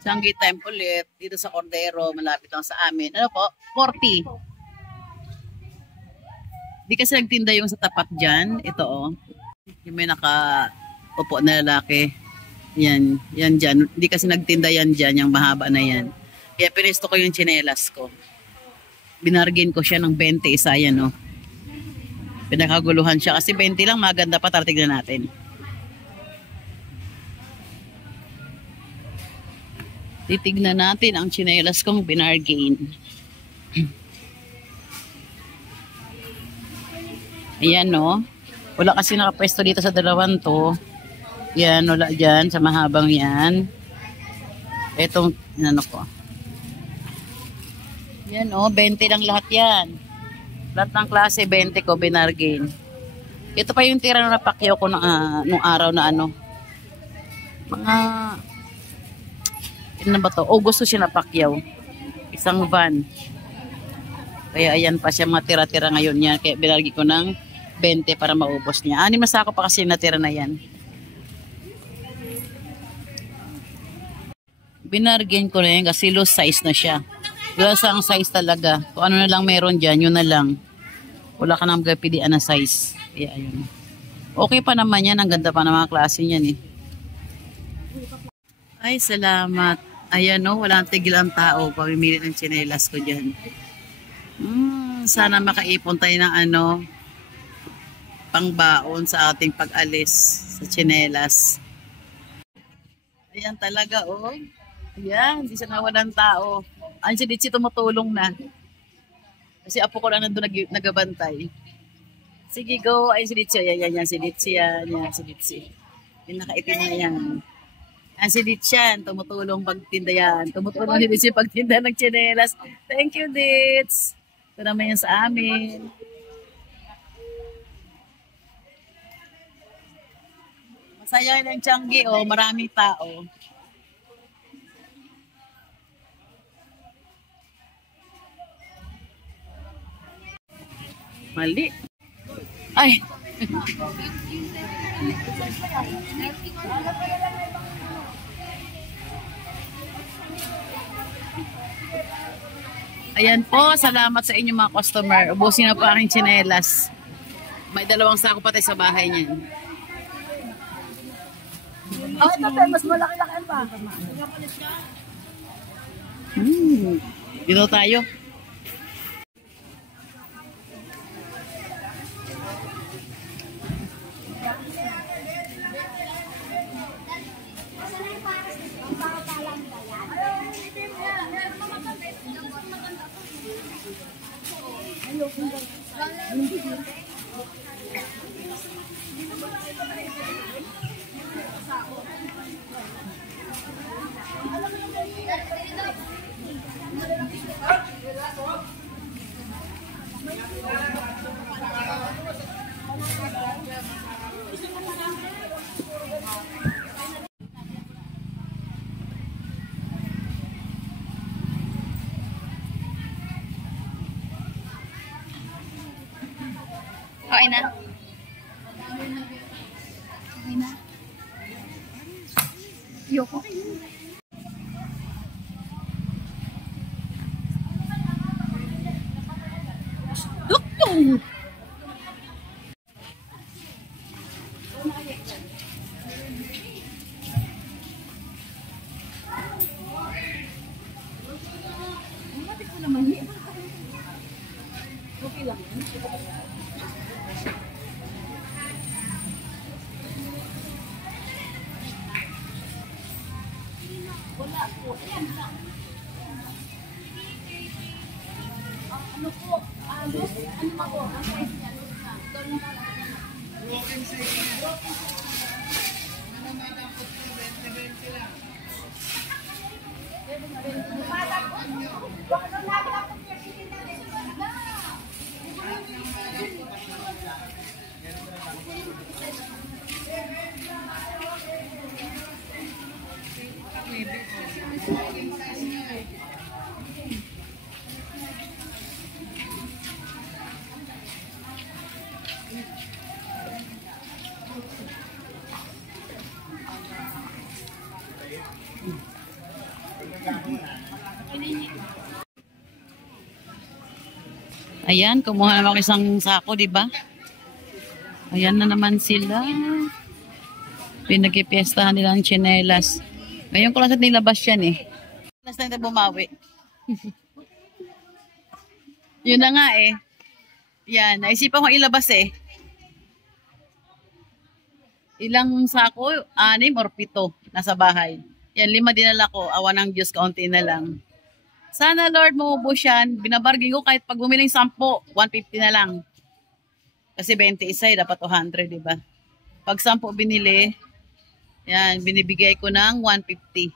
Changi Temple ulit, dito sa Cordero, malapit lang sa amin. Ano po? 40. Di kasi nagtinda yung sa tapat dyan. Ito oh. Yung may naka-upo na lalaki. Yan. Yan dyan. Di kasi nagtinda yan dyan. Yung mahaba na yan. Kaya pinesto ko yung tsinelas ko. Binargin ko siya ng 20 isa yan oh. Pinakaguluhan siya. Kasi 20 lang maganda pa. Tignan natin. Titignan natin ang tsinelas kong binargain. Ayan no. Wala kasi nakapwesto dito sa dalawan to. Yan, wala dyan sa mahabang yan. Etong, ano ko. Yan o, 20 lang lahat yan. Lahat ng klase, 20 ko binargain. Ito pa yung tira na napakyaw ko nung araw na ano. Mga, ano ba to? Gusto siya napakyaw. Isang van. Kaya ayan pa siya mga tira-tira ngayon yan. Kaya binargain ko ng 20 para maubos niya. 6 na sako pa kasi natira na yan. Binargain ko na yan kasi loose size na siya. Wala ang size talaga. Kung ano na lang meron dyan, yun na lang. Wala ka nang pilihan na size. Kaya ayun. Okay pa naman yan. Ang ganda pa ng mga klase niyan eh. Ay, salamat. Ayan o, walang tigil ang tao. Pamimili ng tsinelas ko dyan. Sana makaipon tayo ng ano, pangbaon sa ating pag-alis sa tsinelas. Ayan talaga oh. Ayan, hindi siya nawalan tao. Ang si Ditsi tumutulong na. Kasi apo ko lang nandun nagabantay. Sige, go. Ay, si Ditsi. Yan, si Ditsi yan. Yan, si Ditsi. Yung nakaitim na yan. Yan, si Ditsi yan. Tumutulong pagtinda yan. Tumutulong si Ditsi pagtinda ng tsinelas. Thank you, Dits. Ito naman yan sa amin. Masaya ng Changi, oh. Maraming tao. Mali. Ay. Ayan po, salamat sa inyo mga customer. Ubusin na po aking tsinelas. May 2 sako pa tayo sa bahay niyan. Oh, ito tayo, mas malaki-laki pa. Dito tayo. Okay na. Okay na. Yoko. Duktong! Okay lang. Wala po. Ano po? Ano po? Ang size niya. Doon na lang. Walking size. Ano malapot po? 20-20 lang. Ayan, kumuha naman ako isang sako, di ba? Ayan na naman sila. Pinagkipiestahan nila ang tsinelas. Ngayon ko lang sa nilabas yan eh. Last time na bumawi. Yun na nga eh. Yan, naisipan ko ilabas eh. Ilang sako? 6 or 7 nasa bahay. Yan, 5 dinala ko. Awa ng Diyos, kaunti na lang. Sana Lord, maubos yan. Binabargin ko kahit pag bumiling 10, 150 na lang. Kasi 20 isa, dapat 200, di ba? Pag 10 binili, yan, binibigay ko ng 150.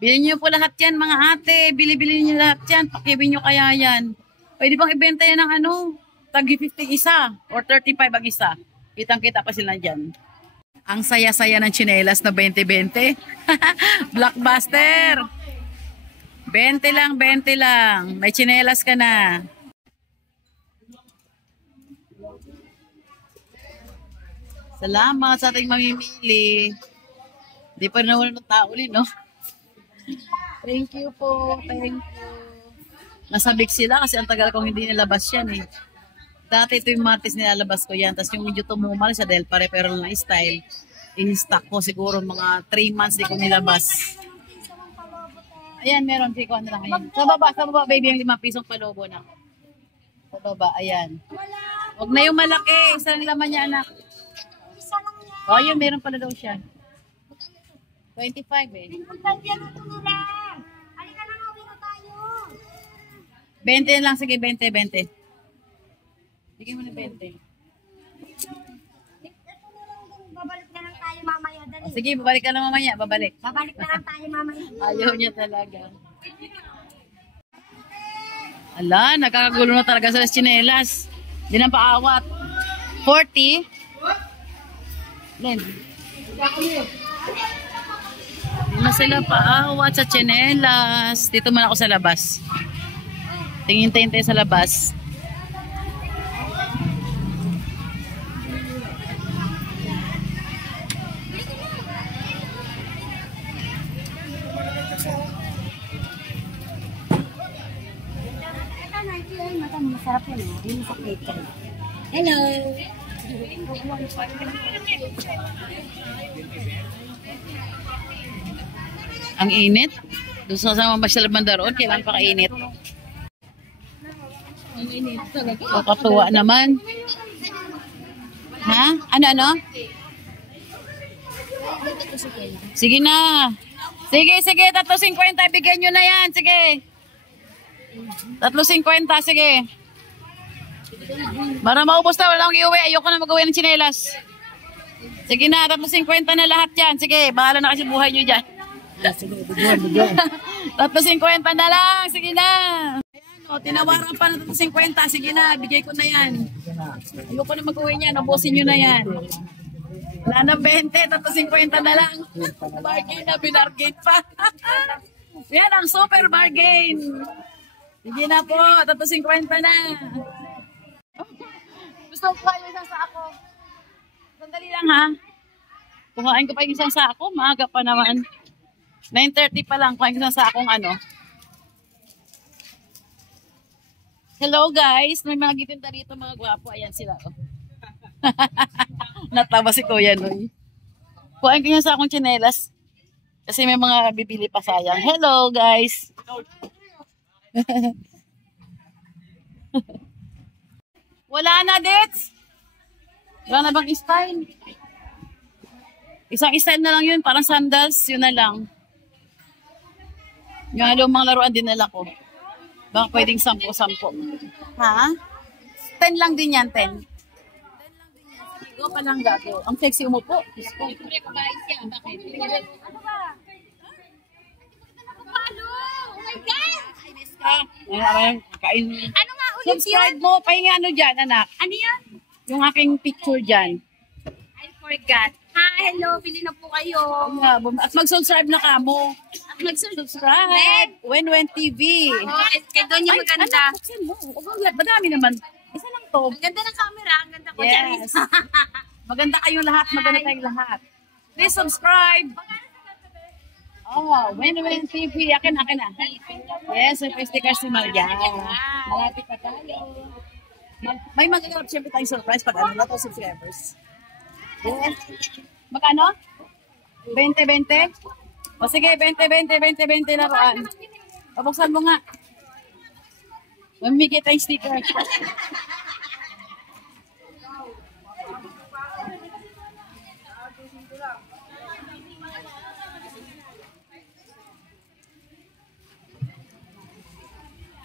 Bilhin niyo po lahat yan, mga ate. Bili-bili niyo lahat yan. Pakibin niyo kaya yan. Pwede bang ibenta yan ng tagi 50 isa or 35 ang isa. Kitang-kita pa sila dyan. Ang saya-saya ng tsinelas na 20-20. Blockbuster! 20 lang, 20 lang. May tsinelas ka na. Salamat sa ating mamimili. Di pa rin nawala ng tao ulit, no? Thank you po. Thank you. Nasabik sila kasi ang tagal kong hindi nilabas yan eh. Dati ito yung Martes nilalabas ko yan. Tapos yung medyo tumumal siya dahil pare-pero lang style. In-stock ko siguro mga 3 months di ko nilabas. Ayan, meron. Sige ko ano lang. Ayan. Sa baba baby, yung 5 pisong palobo na. Sa baba, ayan. Huwag na yung malaki. Isa lang laman niya, anak. Oh, yun, meron pala daw siya. 25 eh. 20 na lang, sige, 20. Sige mo na 20. Babalik na lang tayo mamaya. Dali. Oh, sige, babalik ka na mamaya, babalik. Babalik na lang tayo mamaya. Ayaw niya talaga. Ala, nakakagulo na talaga sa tsinelas. Hindi na paawat. 40. Len. Hindi na sila paawat sa tsinelas. Dito man ako sa labas. Tingin-tingin tayo sa labas. Masarap yun eh. Yung sa cake. Hello! Ang init. Doon sa kasama masyal bandaroon, kailan pa kainit. Ang init talaga. Kakatuwa naman. Ha? Ano? Sige na. Sige, 350. Bigyan nyo na yan. Sige. 350, sige. Para maubos na, wala akong iuwi. Ayoko na mag-uwi ng tsinelas. Sige na, 350 na lahat yan. Sige, bahala na kasi buhay nyo dyan. 350 na lang, sige na. Ayan o, tinawaran pa ng 350. Sige na, bigay ko na yan. Ayoko na mag-uwi niyan, ubusin nyo na yan. Wala na 20, 350 na lang. Bargain na, binargain pa. Yan ang super bargain. Sige na po, 350 na. Gusto ko kayo isang sako. Sandali lang ha. Kuhain ko pa yung isang sako. Maaga pa naman. 9:30 pa lang. Kuhain ko isang sakong ano. Hello guys. May mga gitinda rito mga gwapo. Ayan sila. Oh. Natawa si Kuya Noy. Kuhain ko yung sakong tsinelas. Kasi may mga bibili pa sayang. Hello guys. Wala na, Dits. Wala na bang style? Isang style na lang yun, parang sandals, yun na lang. Yung lumang laruan din nila ko. Baka pwedeng 10. Ha? 10 lang din yan, 10. Ikaw pa lang gago. Ang sexy umupo. Siyempre, babae siya. Bakit? Ano ba? Oh my God! Ano nga ulit Subscribe yun? mo, pahinga ano dyan, anak. Ano yan? Yung aking picture dyan. I forgot. Hi, hello. Pili na po kayo. At mag-subscribe na ka mo. Subscribe. Wen TV. Kay Donya maganda. Buksan mo. Madami naman. Isa lang to. Ang ganda ng camera. Ang ganda ko. Yes. Maganda kayong lahat. Maganda tayong lahat. Please subscribe. Oh, Win-Win TV. Akin na. Yes, may stickers si Maria. Malapit na tayo. May magagalap siyempre tayong surprise pag ano na to subscribers. Yes. Magkano? 20-20? O sige, 20-20 laruan. Pabuksan mo nga. Mamigay tayong sticker.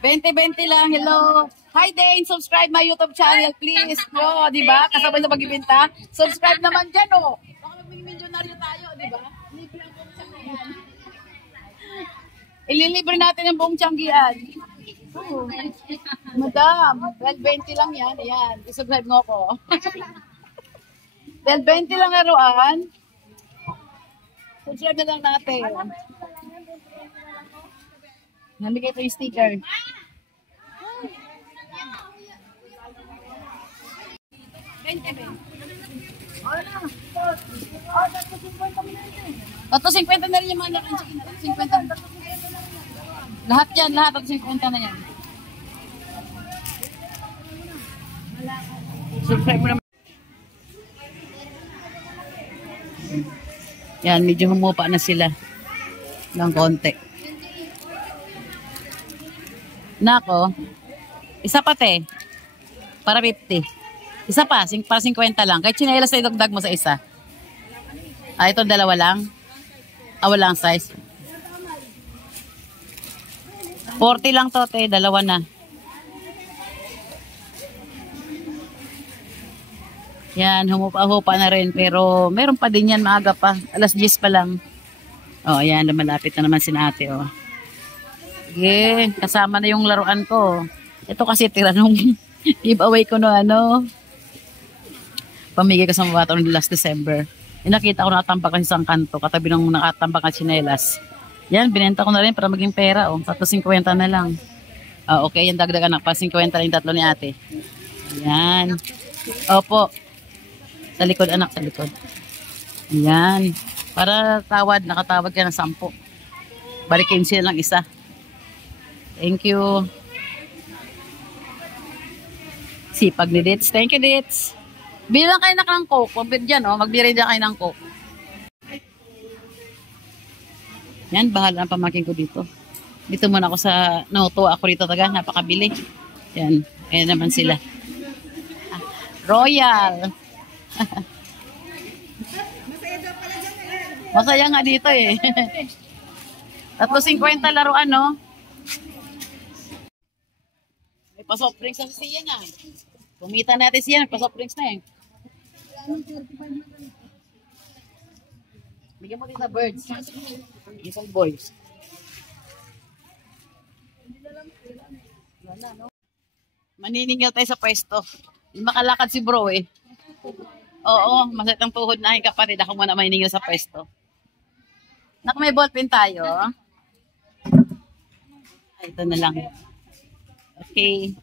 $20 lang. Hello. Hi Dane, subscribe my YouTube channel please. Yo, di ba? Kasabay na magbibenta. Subscribe naman diyan, oh. Baka maging milyonaryo tayo, di ba? Libre ang buong tiyanggian. Ililibre natin ang buong tiyanggian. Oh. Madam, 12.20 lang yan. Ayan, subscribe mo ko. 12.20 lang laruan. Subscribe na lang natin. Nabigay ito yung sticker. Tato 50 na rin yung mga lakan. 50. Lahat yan, lahat. Tato 50 na yan. Subscribe mo naman. Yan, medyo humupa na sila. Ng konti. Nako. Isa pa te. Para 50. Isa pa, para 50 lang. Kahit chinelas na idagdag mo sa isa. Ah, ito dalawa lang. Ah, walang size. 40 lang to te, dalawa na. Yan, humupa-hupa na rin. Pero meron pa din yan, maaga pa. Alas 10 pa lang. Oh, ayan, malapit na naman si ate, oh. Sige, kasama na yung laruan ko. Ito kasi tira nung giveaway ko no ano. Pamigay ko sa mga bata noong last December. Nakita ko nakatampak sa isang kanto, katabi ng nakatampak na tsinelas. Yan, binenta ko na rin para maging pera. Oh. 350 na lang. Ah, okay, yan dagdag anak. Pa 50 lang yung tatlo ni ate. Yan. Opo. Sa likod anak, sa likod. Yan. Para tawad, nakatawad ka ng 10. Balikin sila lang isa. Thank you. Sipag ni Dits. Thank you, Dits. Bilang kayo ng Coke. Pabid dyan, oh. Magbiri dyan kayo ng Coke. Yan, bahala ang pamakin ko dito. Dito muna ako sa, nautuwa ako rito taga, napakabili. Yan, ayan naman sila. Royal. Masaya nga dito eh. 350 laruan, no? May pa-soft drinks sa siya na. Kumita natin siya, pa-soft drinks na eh. Bigyan mo din sa birds. Isang boys. Maniningil tayo sa pwesto. Hindi makalakad si bro eh. Oo, masakit ang tuhod na aking kapatid. Ako muna maniningil sa pwesto. Naku, may ballpen tayo. Ay, ito na lang. Okay.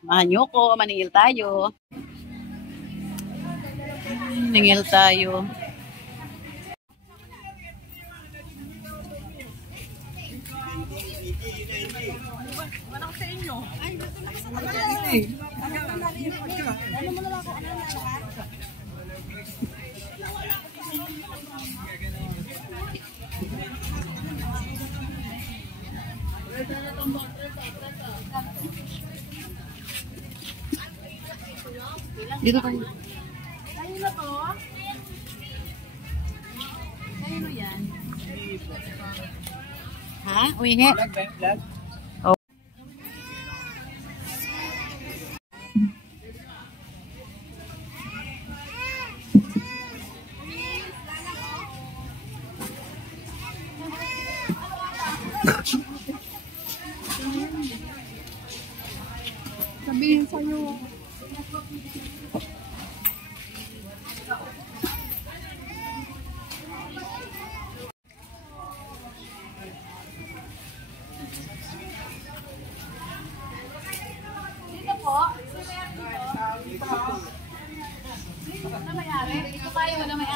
Mahanyo ko, maningil tayo. Ningil tayo. Manang sa inyo. Ay, ano mo na lang ako, ano na lang. Dito kayo. Kayo na to? Kayo na yan? Ha? Uwingi? Oh. Sabihin sa'yo. Dito po. Ano may-ari? Dito tayo, wala may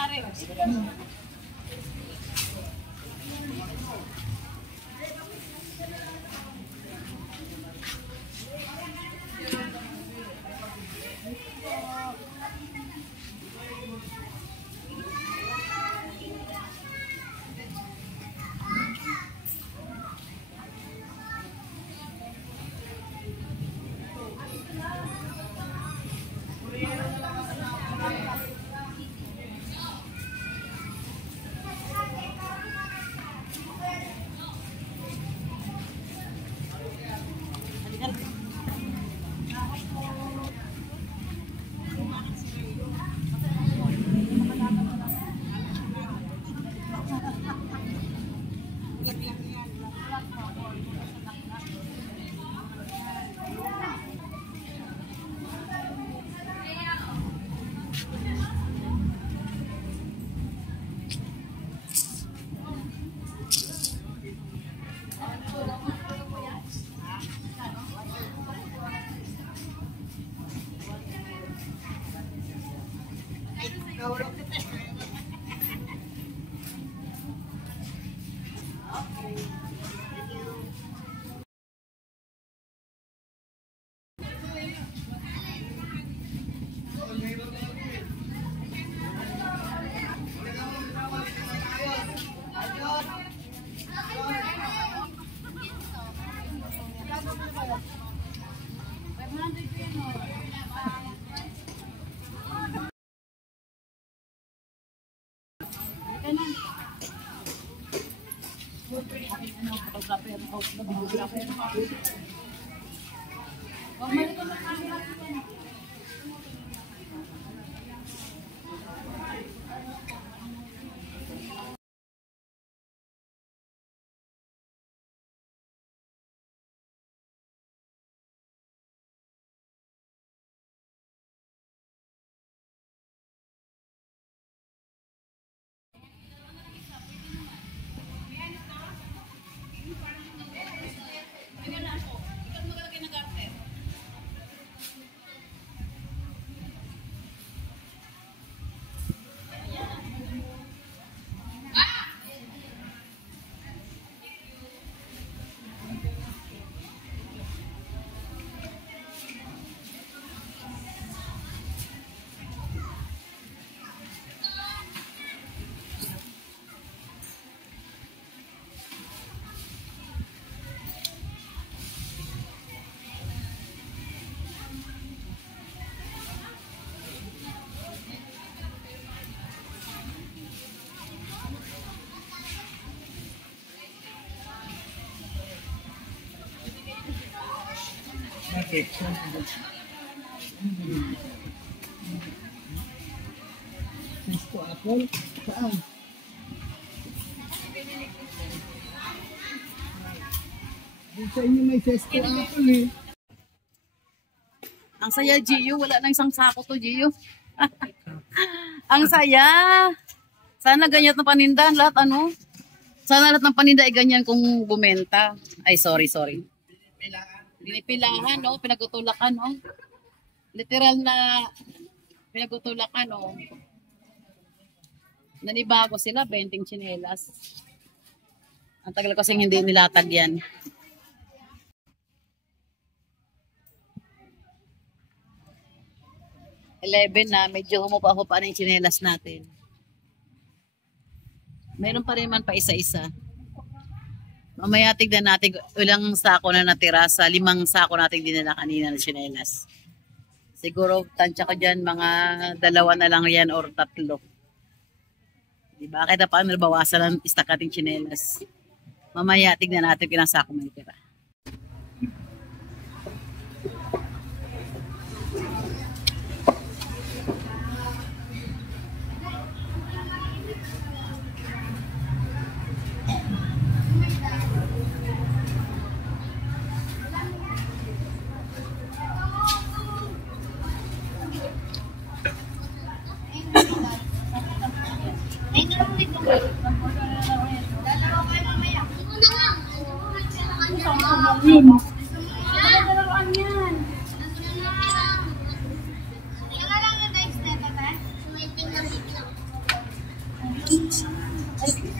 Bakit? Gusto apple? Saan? Doon sa inyo may Sesto apple eh. Ang saya, Gio. Wala na isang sako to, Gio. Ang saya. Sana ganyan na paninda. Lahat ano? Sana lahat ng paninda ay ganyan kung bumenta. Ay, sorry. Pinipilahan, no? Pinagutulakan, no? Literal na pinagutulakan, no? Nanibago sila, 20 tsinelas. Ang tagal kasing hindi nilatag yan. $11 na, medyo humupa-hupa na yung tsinelas natin. Meron pa rin man pa isa-isa. Mamaya tignan natin ilang sako na natira sa 5 sako natin dinala kanina na tsinelas. Siguro tansya ko dyan mga 2 na lang yan or 3. Diba? Kahit na paano bawasan ang istak ating tsinelas. Mamaya tignan natin ilang sako may tira.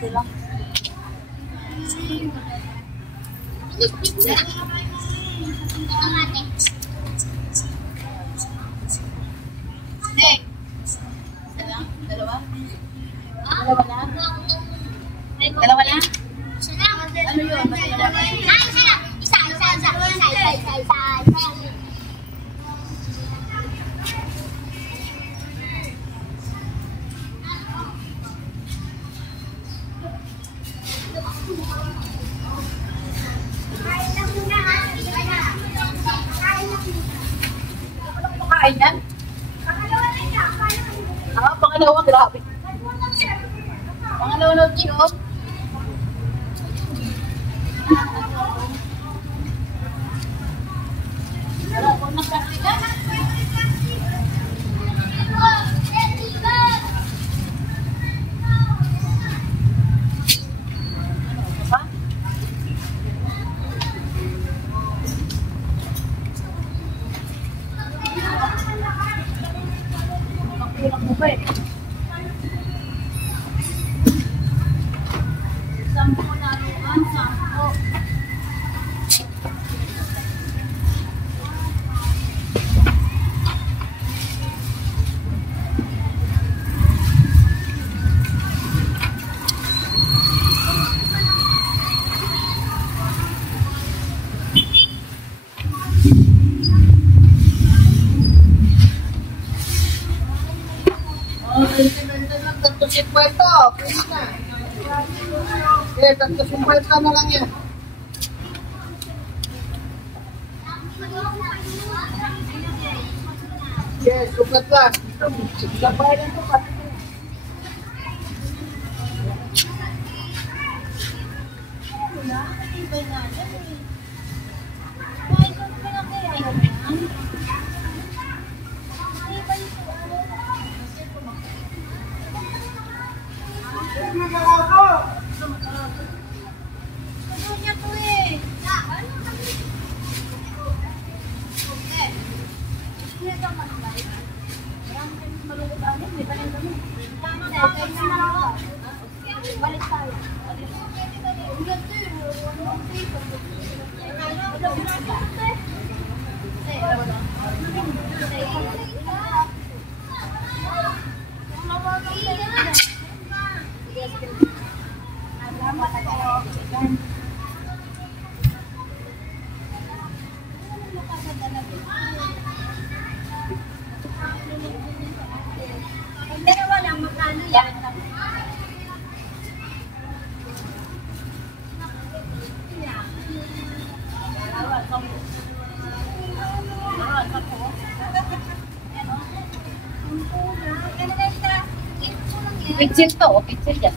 sila. Dalawa? Dalawa na? Dalawa na? Ano yun? Kain yan? Pangalawa, grabe. Pangalawa na Gio. Wala ko nakakita. Kulang mo ba eh? Sampo na luan, sampo. Sentimental lang, 350. Pwede na. Eh, 350 na lang yan. Yes, sukat lang. Sabay lang ito. Balik tayo. Dalawa lang, magkano yan? Pitsil to, pitsil yan.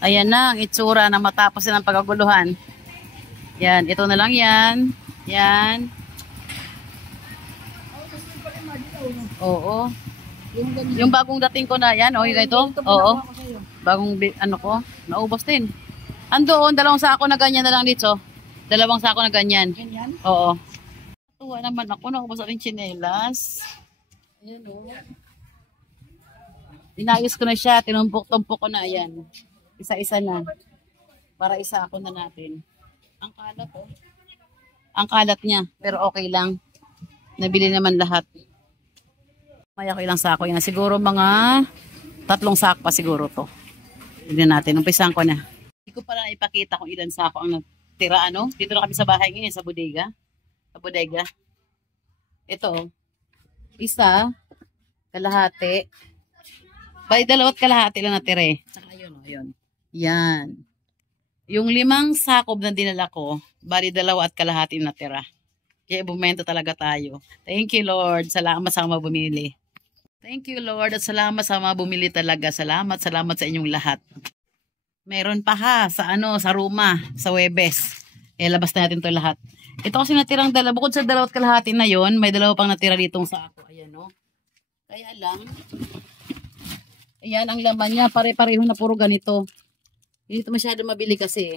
Ayan na ang itsura na matapos ng pagkaguluhan. Yan, ito na lang yan. Yan. Oo. Yung bagong dating ko na yan, yung ito. Oo. Bagong ano ko, naubos din. Andoon, 2 sako na ganyan na lang dito. 2 sako na ganyan. Ganyan? Oo. Tuwa naman ako, naubos na rin tsinelas. Ayan o. Inayos ko na siya. Tinumpok-tumpok ko na. Ayan. Isa-isa na. Para isa ako na natin. Ang kalat oh. Ang kalat niya. Pero okay lang. Nabili naman lahat. Maya ko ilang sako. Yan. Siguro mga 3 sako pa siguro to. Tignan natin. Umpisahan ko na. Hindi ko pala ipakita kung ilan sako ang natira. Ano? Dito na kami sa bahay ngayon. Sa bodega. Sa bodega. Ito. Isa. Kalahati. Bali, 2 kalahati lang natira eh. Saka yun, oh, yun. Yan. Yung 5 sakob na dinala ko, bali 2 kalahati natira. Kaya bumenta talaga tayo. Thank you, Lord. Salamat sa mga bumili. Thank you, Lord. At salamat sa mga bumili talaga. Salamat sa inyong lahat. Meron pa ha, sa Roma, sa Webes. Labas na natin to lahat. Ito kasi natirang 2, bukod sa 2 kalahati na yon, may 2 pang natira ditong sako. Ayan, no? Kaya lang, ayan ang laman niya, pare-pareho na puro ganito. Hindi ito masyado mabili kasi.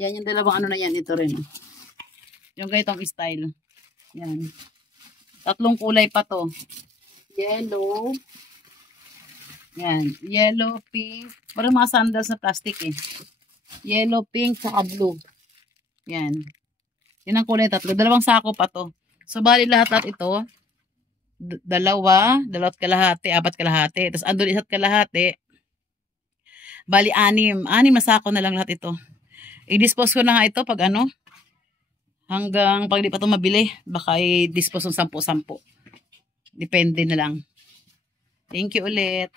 Yan yung 2 na yan, ito rin. Yung ganitong style. Yan. 3 kulay pa to. Yellow. Yan. Yellow, pink. Parang mga sandals na plastic eh. Yellow, pink, saka blue. Yan. Yan ang kulay 3. 2 sako pa to. So, bali lahat ito. 2 kalahati, 4 kalahati. Tapos andun 1 kalahati. Bali 6 na sako na lang lahat ito. I-dispose ko na nga ito pag hanggang pag di pa ito mabili. Baka i-dispose ng 10-10. Depende na lang. Thank you ulit.